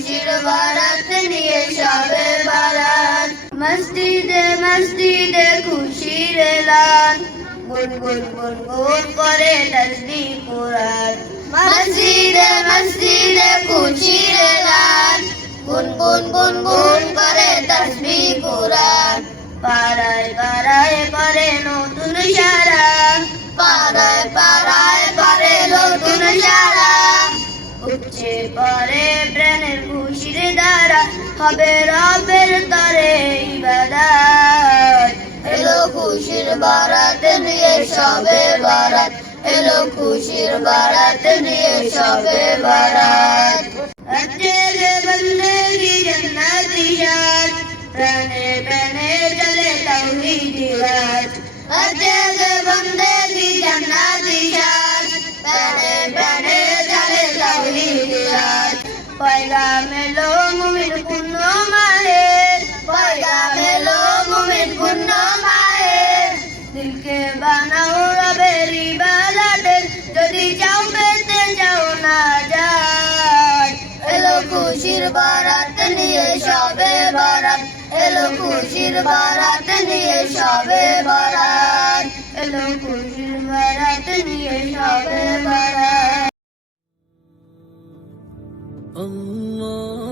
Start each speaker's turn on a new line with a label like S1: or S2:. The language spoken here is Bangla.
S1: খুশির বারাত নিয়ে সবে বারাত। মসজিদে মসজিদে খুশির এলান। গুন গুন গুন গুন করে তসবিহ কুরআন। হবে রবের তরে ইবাদত। এলো খুশির বারাত নিয়ে সবে বারাত। এলো খুশির বারাত নিয়ে সবে বারাত। আজকে বন্দগি জান্নাতি শান প্রাণে প্রাণে চলে তাওহীদি রাত আজকে বন্দগি দিলকে বানাও রবেরি বালাদের। যদি চাও পেতে যাও না যায়। এলো খুশির বারাত নিয়ে সবে বারাত। এলো খুশির বারাত নিয়ে সবে বারাত। এলো খুশির বারাত নিয়ে সবে বারাত।
S2: Allah